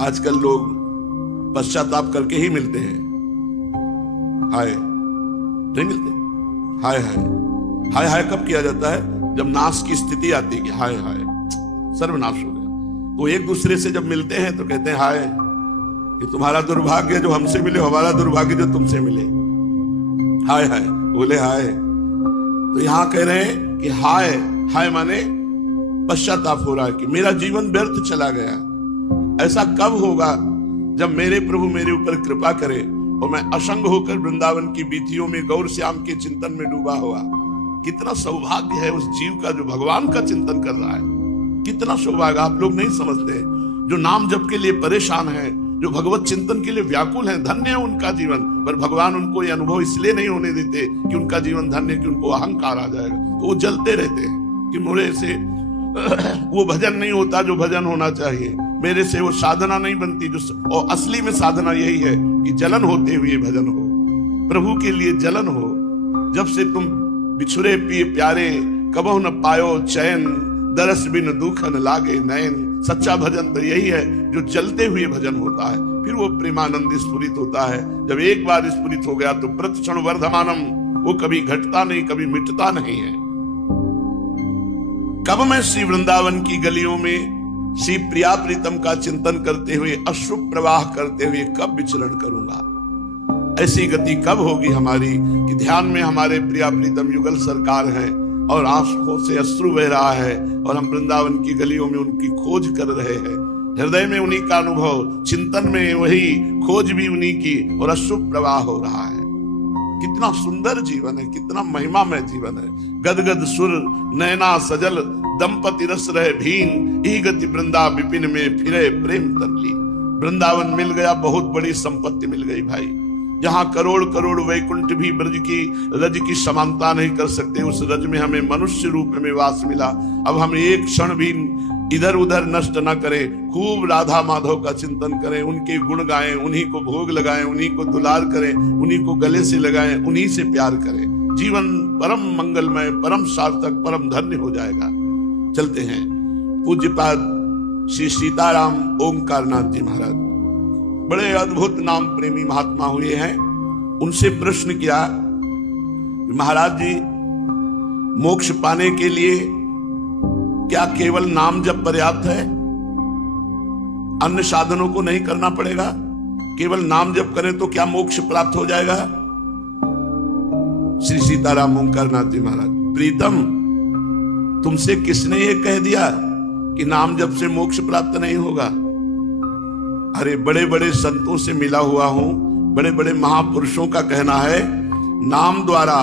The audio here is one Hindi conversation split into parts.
आजकल लोग पश्चाताप करके ही मिलते हैं। हाय नहीं मिलते। हाय हाय हाय हाय कब किया जाता है? जब नाश की स्थिति आती है कि हाय हाय सर्वनाश हो गया। तो एक दूसरे से जब मिलते हैं तो कहते हैं हाय कि तुम्हारा दुर्भाग्य जो हमसे मिले, हमारा दुर्भाग्य जो तुमसे मिले। हाय हाय बोले हाय। तो यहां कह रहे हैं कि हाय हाय माने पश्चाताप हो रहा है कि मेरा जीवन व्यर्थ चला गया। ऐसा कब होगा जब मेरे प्रभु मेरे ऊपर कृपा करे और मैं असंग होकर वृंदावन की बीथियों में गौर श्याम के चिंतन में डूबा हुआ। कितना सौभाग्य है उस जीव का जो भगवान का चिंतन कर रहा है। कितना सौभाग्य आप लोग नहीं समझते। जो नाम जप के लिए परेशान है, जो भगवत चिंतन के लिए व्याकुल है, धन्य है उनका जीवन। पर भगवान उनको ये अनुभव इसलिए नहीं होने देते कि उनका जीवन धन्य, कि उनको अहंकार आ जाएगा। तो वो जलते रहते हैं कि मेरे से वो भजन नहीं होता जो भजन होना चाहिए, मेरे से वो साधना नहीं बनती जो। और असली में साधना यही है कि जलन होते हुए भजन हो, प्रभु के लिए जलन हो। जब से तुम बिछुरे पिए प्यारे, कबहु न पायो चैन, दरस बिन दुख न लागे नैन। सच्चा भजन तो यही है जो जलते हुए भजन होता है। फिर वो प्रेमानंद स्फुरित होता है। जब एक बार स्फुरित हो गया तो प्रतिक्षण वर्धमानम, वो कभी घटता नहीं, कभी मिटता नहीं है। कब मैं श्री वृंदावन की गलियों में श्री प्रिया प्रीतम का चिंतन करते हुए, अश्रु प्रवाह करते हुए कब विचरण करूंगा? ऐसी गति कब होगी हमारी कि ध्यान में हमारे प्रिया प्रीतम युगल सरकार है और आंखों से अश्रु बह रहा है और हम वृंदावन की गलियों में उनकी खोज कर रहे हैं। हृदय में उन्हीं का अनुभव, चिंतन में वही खोज भी उन्हीं की और अश्रु प्रवाह हो रहा है। कितना सुंदर जीवन है, कितना महिमामय जीवन है। गदगद सुर नैना सजल, दंपति रस रहे भीन, ई गति वृंदा विपिन में फिरे प्रेम तनली। वृंदावन मिल गया, बहुत बड़ी संपत्ति मिल गई भाई। जहां करोड़ करोड़ वैकुंठ भी ब्रज की रज की समानता नहीं कर सकते, उस रज में हमें मनुष्य रूप में वास मिला। अब हम एक क्षण भी इधर उधर नष्ट न करें, खूब राधा माधव का चिंतन करें, उनके गुण गाएं, उन्हीं को भोग लगाएं, उन्हीं को दुलार करें, उन्हीं को गले से लगाएं, उन्हीं से प्यार करें। जीवन परम मंगलमय, परम सार्थक, परम धन्य हो जाएगा। चलते हैं। पूज्यपाद श्री सीताराम ओंकारनाथ जी महाराज बड़े अद्भुत नाम प्रेमी महात्मा हुए हैं। उनसे प्रश्न किया, महाराज जी मोक्ष पाने के लिए क्या केवल नाम जप पर्याप्त है? अन्य साधनों को नहीं करना पड़ेगा? केवल नाम जप करें तो क्या मोक्ष प्राप्त हो जाएगा? श्री सीताराम ओंकारनाथ जी महाराज, प्रीतम तुमसे किसने ये कह दिया कि नाम जप से मोक्ष प्राप्त नहीं होगा? अरे बड़े बड़े संतों से मिला हुआ हूं, बड़े बड़े महापुरुषों का कहना है, नाम द्वारा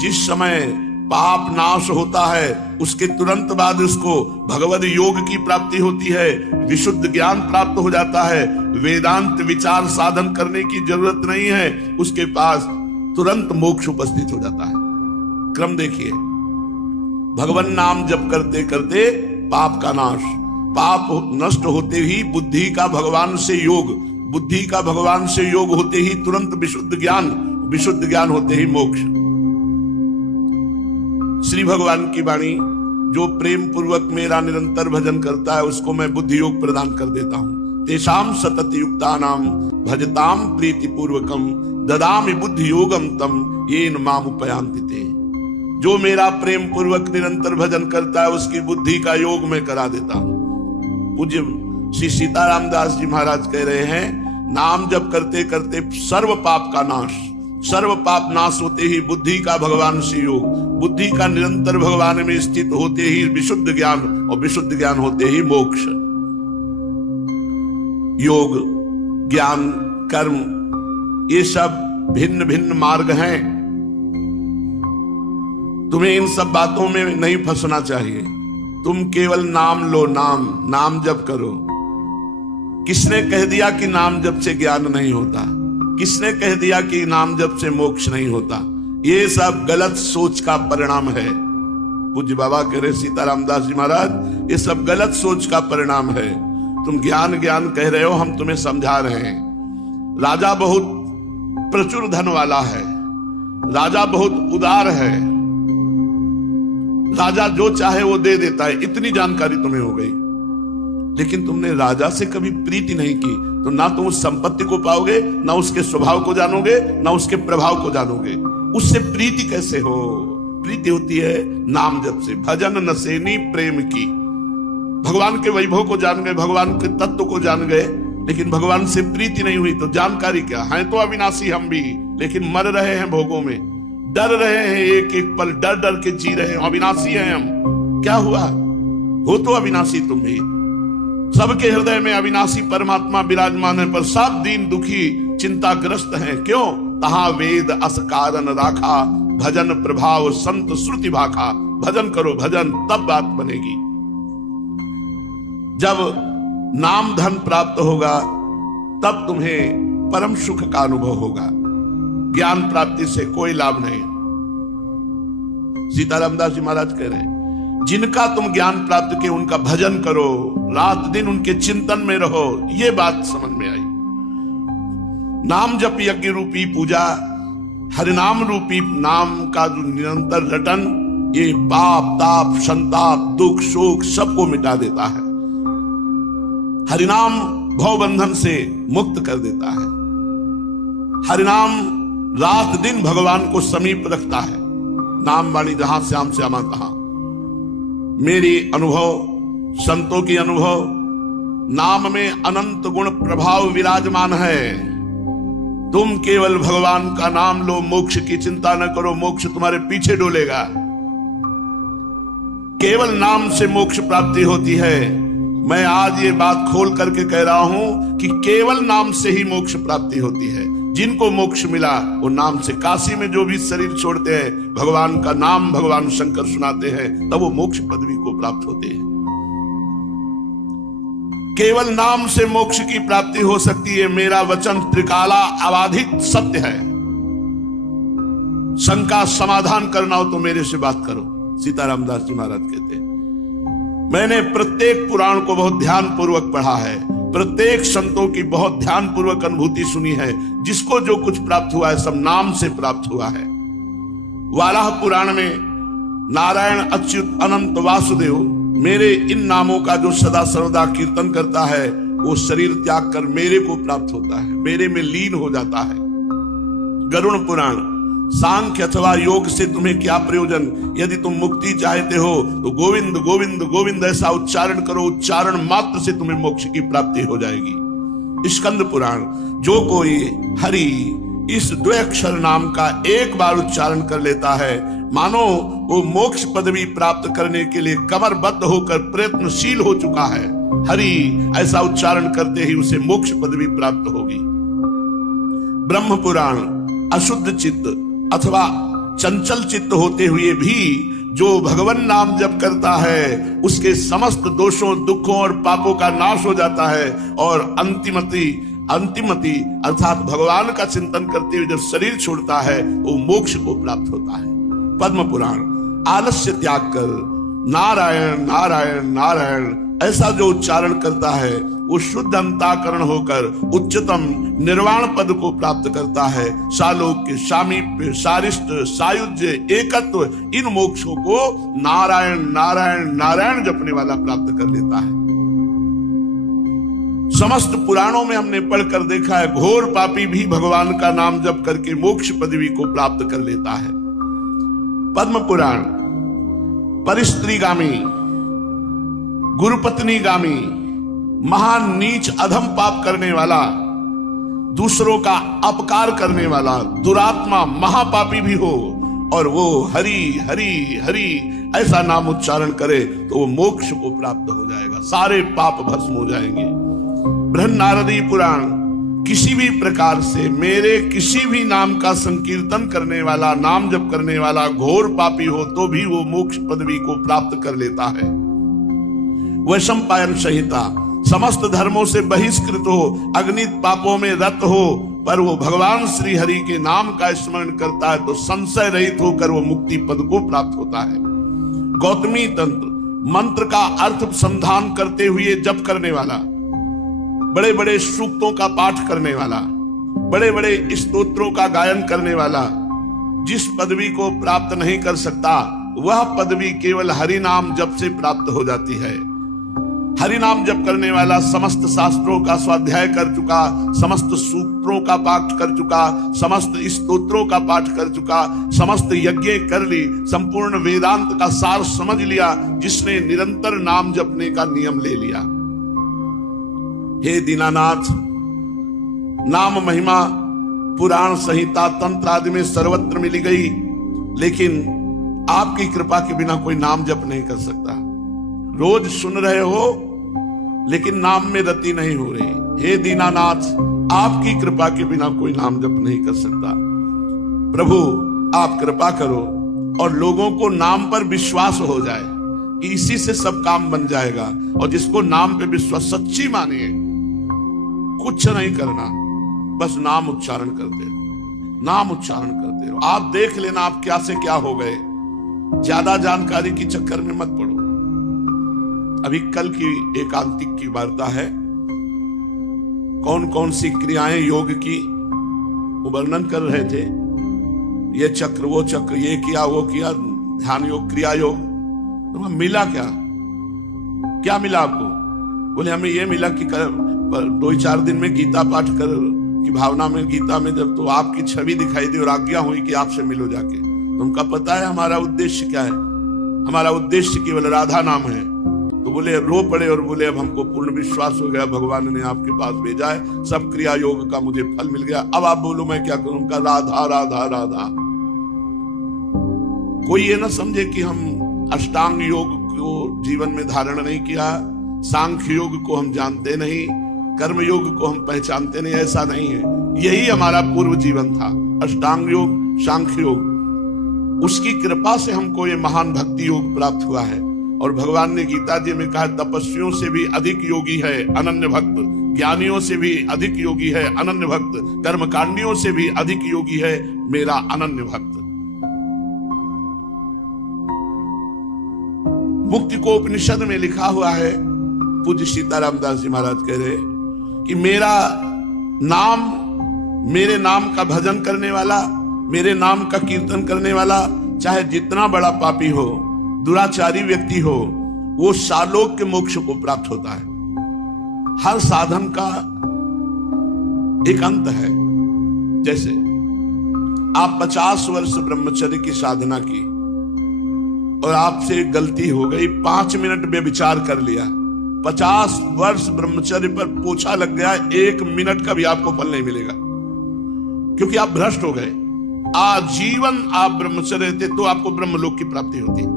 जिस समय पाप नाश होता है उसके तुरंत बाद उसको भगवद योग की प्राप्ति होती है, विशुद्ध ज्ञान प्राप्त हो जाता है, वेदांत विचार साधन करने की जरूरत नहीं है, उसके पास तुरंत मोक्ष उपस्थित हो जाता है। क्रम देखिए, भगवान नाम जप करते करते पाप का नाश, पाप नष्ट होते ही बुद्धि का भगवान से योग, बुद्धि का भगवान से योग होते ही तुरंत विशुद्ध ज्ञान, विशुद्ध ज्ञान होते ही मोक्ष। श्री भगवान की वाणी, जो प्रेम पूर्वक मेरा निरंतर भजन करता है उसको मैं बुद्धि योग प्रदान कर देता हूं। तेषाम सतत युक्तानाम भजताम प्रीति पूर्वकम ददामि बुद्धि योगम तम येन माम उपयान्ति ते। जो मेरा प्रेम पूर्वक निरंतर भजन करता है उसकी बुद्धि का योग मैं करा देता हूं। पूज्य श्री सीताराम दास जी महाराज कह रहे हैं, नाम जप करते करते सर्व पाप का नाश, सर्व पाप नाश होते ही बुद्धि का भगवान से योग, बुद्धि का निरंतर भगवान में स्थित होते ही विशुद्ध ज्ञान, और विशुद्ध ज्ञान होते ही मोक्ष। योग, ज्ञान, कर्म ये सब भिन्न भिन्न मार्ग हैं। तुम्हें इन सब बातों में नहीं फंसना चाहिए। तुम केवल नाम लो, नाम जप करो। किसने कह दिया कि नाम जप से ज्ञान नहीं होता? किसने कह दिया कि नाम जप से मोक्ष नहीं होता? ये सब गलत सोच का परिणाम है। पूज्य बाबा कह रहे सीताराम दास जी महाराज, ये सब गलत सोच का परिणाम है। तुम ज्ञान ज्ञान कह रहे हो, हम तुम्हें समझा रहे हैं। राजा बहुत प्रचुर धन वाला है, राजा बहुत उदार है, राजा जो चाहे वो दे देता है, इतनी जानकारी तुम्हें हो गई। लेकिन तुमने राजा से कभी प्रीति नहीं की, तो ना तुम उस संपत्ति को पाओगे, ना उसके स्वभाव को जानोगे, ना उसके प्रभाव को जानोगे। उससे प्रीति कैसे हो? प्रीति होती है नाम जप से। भजन नसेनी प्रेम की। भगवान के वैभव को जान गए, भगवान के तत्व को जान गए, लेकिन भगवान से प्रीति नहीं हुई तो जानकारी क्या है? तो अविनाशी हम भी, लेकिन मर रहे हैं भोगों में, डर रहे हैं, एक एक पल डर डर के जी रहे हैं। अविनाशी हैं हम। क्या हुआ? हो तो अविनाशी तुम भी। सबके हृदय में अविनाशी परमात्मा विराजमान है, पर सब दीन दुखी चिंताग्रस्त हैं। क्यों? तहां वेद अस कारण राखा, भजन प्रभाव संत श्रुति भाखा। भजन करो भजन, तब बात बनेगी। जब नाम धन प्राप्त होगा तब तुम्हें परम सुख का अनुभव होगा। ज्ञान प्राप्ति से कोई लाभ नहीं। सीताराम दास जी महाराज कह रहे हैं, जिनका तुम ज्ञान प्राप्त किए उनका भजन करो, रात दिन उनके चिंतन में रहो। ये बात समझ में आई। नाम जप यज्ञ रूपी पूजा, हरिनाम रूपी नाम का जो निरंतर रटन, ये पाप ताप संताप दुख शोक सबको मिटा देता है। हरिनाम भवबंधन से मुक्त कर देता है। हरिनाम रात दिन भगवान को समीप रखता है। नाम वाणी जहां श्याम श्यामा तहां। मेरी अनुभव, संतों की अनुभव, नाम में अनंत गुण प्रभाव विराजमान है। तुम केवल भगवान का नाम लो, मोक्ष की चिंता न करो, मोक्ष तुम्हारे पीछे डोलेगा। केवल नाम से मोक्ष प्राप्ति होती है। मैं आज ये बात खोल करके कह रहा हूं कि केवल नाम से ही मोक्ष प्राप्ति होती है। जिनको मोक्ष मिला वो नाम से, काशी में जो भी शरीर छोड़ते हैं, भगवान का नाम भगवान शंकर सुनाते हैं, तब वो मोक्ष पदवी को प्राप्त होते हैं। केवल नाम से मोक्ष की प्राप्ति हो सकती है। मेरा वचन त्रिकाला अबाधित सत्य है। शंका समाधान करना हो तो मेरे से बात करो। सीताराम दास जी महाराज कहते हैं, मैंने प्रत्येक पुराण को बहुत ध्यान पूर्वक पढ़ा है, प्रत्येक संतों की बहुत ध्यान पूर्वक अनुभूति सुनी है। जिसको जो कुछ प्राप्त हुआ है सब नाम से प्राप्त हुआ है। वाराह पुराण में नारायण अच्युत अनंत वासुदेव, मेरे इन नामों का जो सदा सर्वदा कीर्तन करता है वो शरीर त्याग कर मेरे को प्राप्त होता है, मेरे में लीन हो जाता है। गरुड़ पुराण, सांख्य अथवा योग से तुम्हें क्या प्रयोजन, यदि तुम मुक्ति चाहते हो तो गोविंद गोविंद गोविंद ऐसा उच्चारण करो, उच्चारण मात्र से तुम्हें मोक्ष की प्राप्ति हो जाएगी। स्कंद पुराण, जो कोई हरि इस द्वैक्षर नाम का एक बार उच्चारण कर लेता है, मानो वो मोक्ष पदवी प्राप्त करने के लिए कमरबद्ध होकर प्रयत्नशील हो चुका है। हरि ऐसा उच्चारण करते ही उसे मोक्ष पदवी प्राप्त होगी। ब्रह्म पुराण, अशुद्ध चित्त अथवा चंचल चित्त होते हुए भी जो भगवान नाम जप करता है, उसके समस्त दोषों दुखों और पापों का नाश हो जाता है और अंतिमति अर्थात भगवान का चिंतन करते हुए जब शरीर छोड़ता है वो मोक्ष को प्राप्त होता है। पद्म पुराण, आलस्य त्याग कर नारायण नारायण नारायण ऐसा जो उच्चारण करता है वो शुद्ध अंतःकरण होकर उच्चतम निर्वाण पद को प्राप्त करता है। सालोक्य, सामीप्य, सारिष्ट, सायुज्य, एकत्व, इन मोक्षों को नारायण नारायण नारायण जपने वाला प्राप्त कर लेता है। समस्त पुराणों में हमने पढ़कर देखा है, घोर पापी भी भगवान का नाम जप करके मोक्ष पदवी को प्राप्त कर लेता है। पद्म पुराण, परिस्त्रीगामी, गुरुपत्नीगामी, महान नीच अधम पाप करने वाला, दूसरों का अपकार करने वाला, दुरात्मा महापापी भी हो और वो हरि हरि हरि ऐसा नाम उच्चारण करे तो वो मोक्ष को प्राप्त हो जाएगा, सारे पाप भस्म हो जाएंगे। बृहन्नारदी पुराण, किसी भी प्रकार से मेरे किसी भी नाम का संकीर्तन करने वाला, नाम जप करने वाला घोर पापी हो तो भी वो मोक्ष पदवी को प्राप्त कर लेता है। वैशंपायन संहिता, समस्त धर्मों से बहिष्कृत हो, अग्नित पापों में रत हो, पर वो भगवान श्री हरि के नाम का स्मरण करता है तो संशय रहित होकर वो मुक्ति पद को प्राप्त होता है। गौतमी तंत्र, मंत्र का अर्थ संधान करते हुए जप करने वाला, बड़े बड़े सूक्तों का पाठ करने वाला, बड़े बड़े स्तोत्रों का गायन करने वाला, जिस पदवी को प्राप्त नहीं कर सकता वह पदवी केवल हरि नाम जप से प्राप्त हो जाती है। हरि नाम जप करने वाला समस्त शास्त्रों का स्वाध्याय कर चुका, समस्त सूत्रों का पाठ कर चुका, समस्त स्तोत्रों का पाठ कर चुका, समस्त यज्ञ कर ली, संपूर्ण वेदांत का सार समझ लिया, जिसने निरंतर नाम जपने का नियम ले लिया। हे दीनानाथ, नाम महिमा पुराण संहिता तंत्र आदि में सर्वत्र मिली गई, लेकिन आपकी कृपा के बिना कोई नाम जप नहीं कर सकता। रोज सुन रहे हो लेकिन नाम में रति नहीं हो रही। हे दीनानाथ, आपकी कृपा के बिना कोई नाम जप नहीं कर सकता। प्रभु आप कृपा करो और लोगों को नाम पर विश्वास हो जाए कि इसी से सब काम बन जाएगा, और जिसको नाम पे विश्वास सच्ची मानिए, कुछ नहीं करना, बस नाम उच्चारण करते रहो, नाम उच्चारण करते रहो। आप देख लेना आप क्या से क्या हो गए। ज्यादा जानकारी के चक्कर में मत पड़ो। अभी कल की एकांतिक की वार्ता है, कौन कौन सी क्रियाएं योग की वो वर्णन कर रहे थे। ये चक्र वो चक्र, ये किया वो किया, ध्यान योग क्रिया योग। तो मिला क्या, क्या मिला आपको? बोले हमें ये मिला कि 2-4 दिन में गीता पाठ कर की भावना में, गीता में जब तो आपकी छवि दिखाई दी और आज्ञा हुई कि आपसे मिलो जाके। तुमका पता है हमारा उद्देश्य क्या है? हमारा उद्देश्य केवल राधा नाम है। तो बोले रो पड़े और बोले अब हमको पूर्ण विश्वास हो गया, भगवान ने आपके पास भेजा है, सब क्रिया योग का मुझे फल मिल गया। अब आप बोलो मैं क्या करूं? का राधा राधा राधा। कोई ये ना समझे कि हम अष्टांग योग को जीवन में धारण नहीं किया, सांख्य योग को हम जानते नहीं, कर्म योग को हम पहचानते नहीं, ऐसा नहीं है। यही हमारा पूर्व जीवन था, अष्टांग योग, सांख्य योग। उसकी कृपा से हमको ये महान भक्ति योग प्राप्त हुआ है। और भगवान ने गीता जी में कहा, तपस्वियों से भी अधिक योगी है अनन्य भक्त, ज्ञानियों से भी अधिक योगी है अनन्य भक्त, कर्मकांडियों से भी अधिक योगी है मेरा अनन्य भक्त। मुक्ति को उपनिषद में लिखा हुआ है, पूज्य सीताराम दास जी महाराज कह रहे कि मेरा नाम, मेरे नाम का भजन करने वाला, मेरे नाम का कीर्तन करने वाला, चाहे जितना बड़ा पापी हो, दुराचारी व्यक्ति हो, वो सालोक के मोक्ष को प्राप्त होता है। हर साधन का एक अंत है। जैसे आप 50 वर्ष ब्रह्मचर्य की साधना की और आपसे गलती हो गई, 5 मिनट बेविचार कर लिया, 50 वर्ष ब्रह्मचर्य पर पोछा लग गया, 1 मिनट का भी आपको फल नहीं मिलेगा, क्योंकि आप भ्रष्ट हो गए। आजीवन आप ब्रह्मचर्य थे तो आपको ब्रह्मलोक की प्राप्ति होती।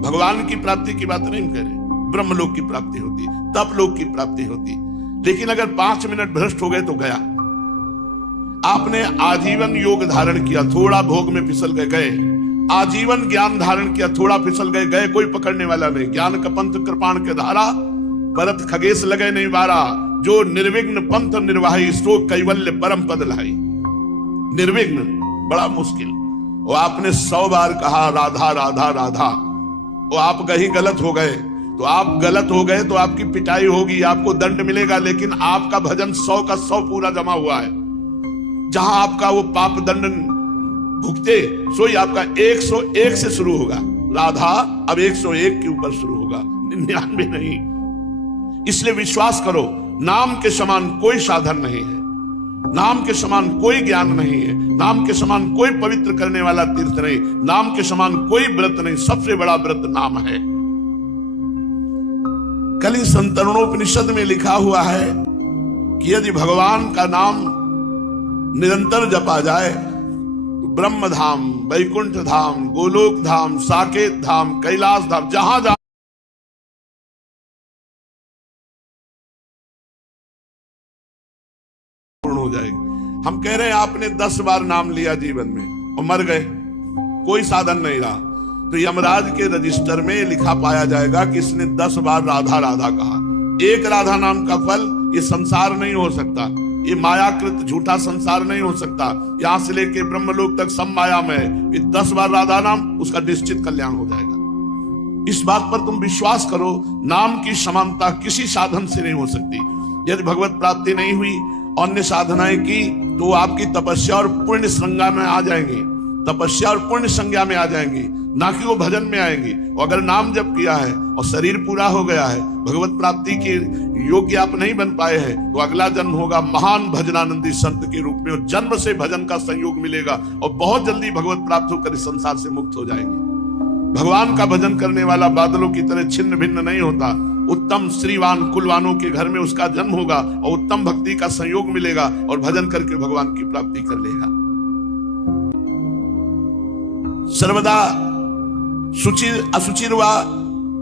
भगवान की प्राप्ति की बात नहीं कह रहे, ब्रह्मलोक की प्राप्ति होती, तप लोक की प्राप्ति होती। लेकिन अगर 5 मिनट भ्रष्ट हो गए तो गया। आपने आजीवन योग धारण किया, थोड़ा भोग में फिसल गए, आजीवन ज्ञान धारण किया, थोड़ा फिसल गए, कोई पकड़ने वाला नहीं। ज्ञान का पंथ कृपाण के धारा, परत खगेश लगे नहीं वारा, जो निर्विघ्न पंथ निर्वाही, सो कैवल्य परम पद लाई। निर्विघ्न बड़ा मुश्किल। वो आपने 100 बार कहा राधा राधा राधा, वो आप कहीं गलत हो गए तो आप गलत हो गए तो आपकी पिटाई होगी, आपको दंड मिलेगा, लेकिन आपका भजन 100 का 100 पूरा जमा हुआ है। जहां आपका वो पाप दंड भुगते, सोई आपका 101 से शुरू होगा। राधा अब 101 के ऊपर शुरू होगा, 99 नहीं। इसलिए विश्वास करो, नाम के समान कोई साधन नहीं है, नाम के समान कोई ज्ञान नहीं है, नाम के समान कोई पवित्र करने वाला तीर्थ नहीं, नाम के समान कोई व्रत नहीं। सबसे बड़ा व्रत नाम है। कली संतरणोपनिषद में लिखा हुआ है कि यदि भगवान का नाम निरंतर जपा जाए तो ब्रह्म धाम, वैकुंठ धाम, गोलोक धाम, साकेत धाम, कैलाश धाम, जहां जहां हो जाएगी। हम कह रहे हैं आपने 10 बार नाम लिया जीवन में और मर गए, कोई साधन नहीं रहा, तो यमराज के रजिस्टर में लिखा पाया जाएगा कि इसने 10 बार राधा राधा कहा। एक राधा नाम का फल ये संसार नहीं हो सकता, ये मायाकृत झूठा संसार नहीं हो सकता। यहां से लेके ब्रह्मलोक तक सब माया में, ये 10 बार राधा नाम, उसका निश्चित कल्याण हो जाएगा। इस बात पर तुम विश्वास करो, नाम की समानता किसी साधन से नहीं हो सकती। यदि भगवत प्राप्ति नहीं हुई, अन्य साधनाएं की, तो आपकी तपस्या और पुण्य संज्ञा में आ जाएंगी, तपस्या और पुण्य संज्ञा में आ जाएंगी। ना कि वो भजन में आएंगी। और अगर नाम जप किया है और शरीर पूरा हो गया है, भगवत प्राप्ति के योग्य आप नहीं बन पाए हैं, तो अगला जन्म होगा महान भजनानंदी संत के रूप में, और जन्म से भजन का संयोग मिलेगा और बहुत जल्दी भगवत प्राप्त होकर इस संसार से मुक्त हो जाएंगे। भगवान का भजन करने वाला बादलों की तरह छिन्न भिन्न नहीं होता। उत्तम श्रीवान कुलवानों के घर में उसका जन्म होगा और उत्तम भक्ति का संयोग मिलेगा और भजन करके भगवान की प्राप्ति कर लेगा। सर्वदा शुचिर असुचिर्वा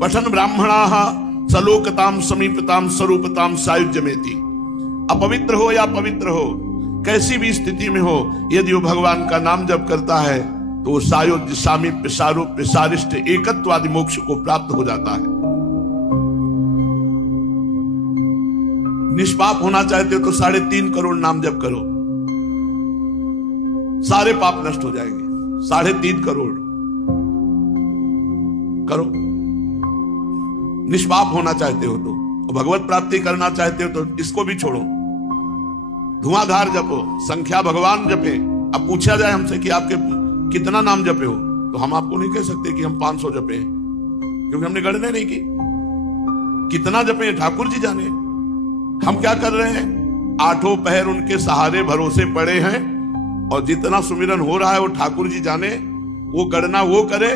पठन ब्राह्मणाः सलोकताम समीपताम स्वरूपताम सायुज्यमेति। अपवित्र हो या पवित्र हो, कैसी भी स्थिति में हो, यदि वो भगवान का नाम जप करता है तो वो सायुज्य सामीप्य सारूप्य सारिष्ट एकत्व आदि मोक्ष को प्राप्त हो जाता है। निष्पाप होना चाहते हो तो 3.5 करोड़ नाम जप करो, सारे पाप नष्ट हो जाएंगे। 3.5 करोड़ करो। निष्पाप होना चाहते हो तो, भगवत प्राप्ति करना चाहते हो तो इसको भी छोड़ो। धुआंधार जपो, संख्या भगवान जपे। अब पूछा जाए हमसे कि आपके कितना नाम जपे हो, तो हम आपको नहीं कह सकते कि हम 500 जपे, क्योंकि हमने गणना नहीं की। कितना जपे ठाकुर जी जाने। हम क्या कर रहे हैं, 8 पहर उनके सहारे भरोसे पड़े हैं, और जितना सुमिरन हो रहा है वो ठाकुर जी जाने, वो गणना वो करे,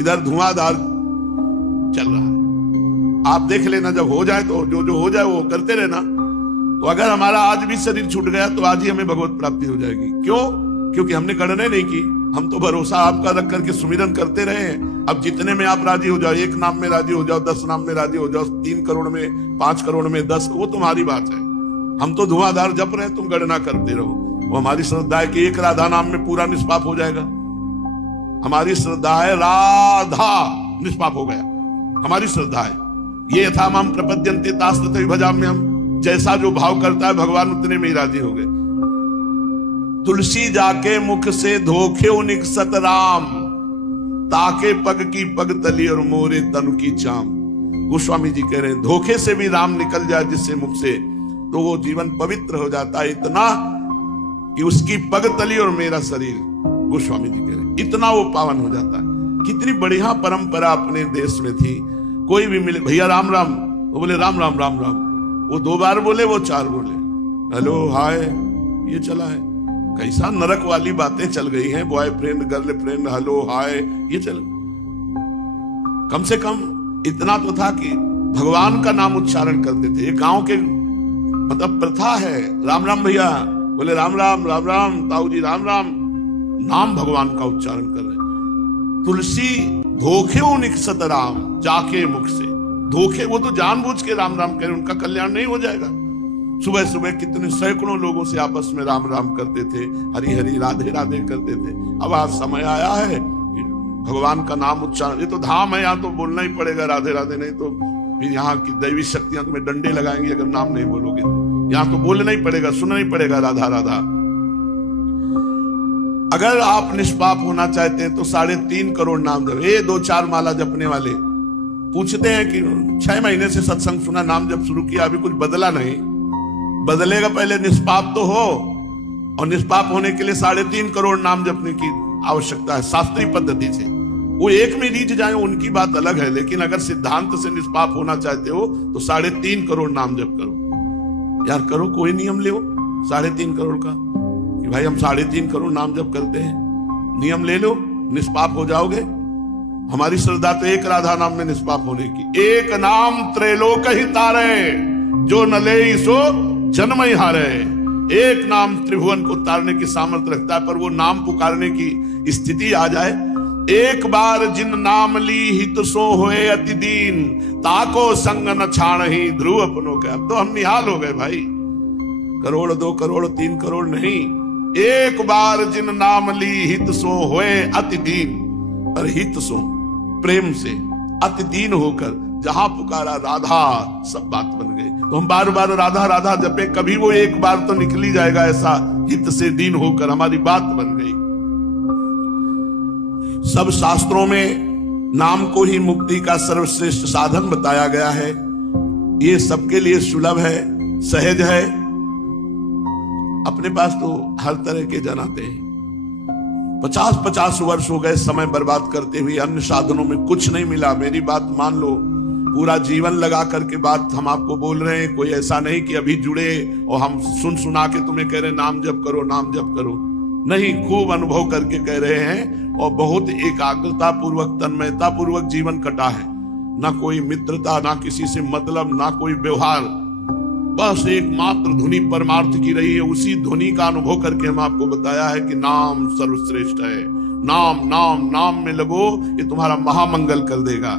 इधर धुआंधार चल रहा है। आप देख लेना, जब हो जाए तो जो हो जाए वो करते रहना। तो अगर हमारा आज भी शरीर छूट गया तो आज ही हमें भगवत प्राप्ति हो जाएगी। क्यों? क्योंकि हमने गणना नहीं की, हम तो भरोसा आपका रख करके सुमिरन करते रहे हैं। अब जितने में आप राजी हो जाओ, 1 नाम में राजी हो जाओ, 10 नाम में राजी हो जाओ, 3 करोड़ में, 5 करोड़ में, 10, वो तुम्हारी बात है। हम तो धुआंधार जप रहे हैं, तुम गणना करते रहो। वो हमारी श्रद्धा है कि एक राधा नाम में पूरा निष्पाप हो जाएगा। हमारी श्रद्धा है राधा निष्पाप हो गया, हमारी श्रद्धा है। ये यथा माम प्रपद्यन्ते तास्तथैव भजाम्यहम्, जैसा जो भाव करता है भगवान उतने में ही राजी हो गए। तुलसी जाके मुख से धोखे निकसत राम, ताके पग की पग तली और मोरे तनु की चाम। गोस्वामी जी कह रहे हैं धोखे से भी राम निकल जाए जिससे मुख से, तो वो जीवन पवित्र हो जाता है, इतना कि उसकी पग तली और मेरा शरीर, गोस्वामी जी कह रहे हैं, इतना वो पावन हो जाता है। कितनी बढ़िया परंपरा अपने देश में थी। कोई भी मिले, भैया राम राम, वो बोले राम राम राम राम, वो 2 बार बोले, वो 4 बोले, हेलो हाय, ये चला है। कैसा नरक वाली बातें चल गई हैं, बॉयफ्रेंड गर्लफ्रेंड, हेलो हाय, ये चल। कम से कम इतना तो था कि भगवान का नाम उच्चारण करते थे। ये गांव के मतलब प्रथा है। राम राम भैया बोले राम राम राम राम, ताऊ जी राम राम, नाम भगवान का उच्चारण कर रहे। तुलसी धोखे निकसत राम, जाके मुख से धोखे, वो तो जानबूझ के राम राम करें, उनका कल्याण नहीं हो जाएगा। सुबह सुबह कितने सैकड़ों लोगों से आपस में राम राम करते थे, हरि हरि राधे राधे करते थे। अब आज समय आया है भगवान का नाम उच्चारण, ये तो धाम है, यहाँ तो बोलना ही पड़ेगा राधे राधे, नहीं तो फिर यहाँ की दैवी शक्तियां तुम्हें डंडे लगाएंगी अगर नाम नहीं बोलोगे। यहाँ तो बोलना ही पड़ेगा, सुनना ही पड़ेगा राधा राधा। अगर आप निष्पाप होना चाहते हैं तो 3.5 करोड़ नाम जप। ये 2-4 माला जपने वाले पूछते हैं कि 6 महीने से सत्संग सुना, नाम जप शुरू किया, अभी कुछ बदला नहीं। बदलेगा, पहले निष्पाप तो हो, और निष्पाप होने के लिए 3.5 करोड़ नाम जपने की आवश्यकता है शास्त्रीय पद्धति से। वो एक में रीझ जाए उनकी बात अलग है, लेकिन अगर सिद्धांत से निष्पाप होना चाहते हो तो 3.5 करोड़ नाम जप करो। यार करो, कोई नियम ले 3.5 करोड़ का, कि भाई हम 3.5 करोड़ नाम जप करते हैं, नियम ले लो, निष्पाप हो जाओगे। हमारी श्रद्धा तो एक राधा नाम में निष्पाप होने की। एक नाम त्रैलोक ही तारे, जो न ले सो जन्म ही हारे। एक नाम त्रिभुवन को तारने की सामर्थ्य रखता है, पर वो नाम पुकारने की स्थिति आ जाए। एक बार जिन नाम ली हित सो होए अति दीन, ताको संग न छाण ही ध्रुव अपनों के। अब तो हम निहाल हो गए भाई, करोड़ 2 करोड़ 3 करोड़ नहीं, एक बार जिन नाम ली हित सो होए अति दीन। और हित सो प्रेम से अति दीन होकर जहां पुकारा राधा, सब बात बन गई। तो हम बार बार राधा राधा जपे, कभी वो एक बार तो निकल ही जाएगा ऐसा हित से दीन होकर, हमारी बात बन गई। सब शास्त्रों में नाम को ही मुक्ति का सर्वश्रेष्ठ साधन बताया गया है। ये सबके लिए सुलभ है, सहज है। अपने पास तो हर तरह के जन आते हैं, 50-50 वर्ष हो गए समय बर्बाद करते हुए, अन्य साधनों में कुछ नहीं मिला। मेरी बात मान लो, पूरा जीवन लगा करके बात हम आपको बोल रहे हैं। कोई ऐसा नहीं कि अभी जुड़े और हम सुना के तुम्हें कह रहे नाम जप करो, नाम जप करो। नहीं, खूब अनुभव करके कह रहे हैं और बहुत एकाग्रता पूर्वक, तन्मयता पूर्वक जीवन कटा है। ना कोई मित्रता, ना किसी से मतलब, ना कोई व्यवहार, बस एकमात्र धुनी परमार्थ की रही है। उसी धुनी का अनुभव करके हम आपको बताया है कि नाम सर्वश्रेष्ठ है। नाम नाम नाम में लगो, ये तुम्हारा महामंगल कर देगा।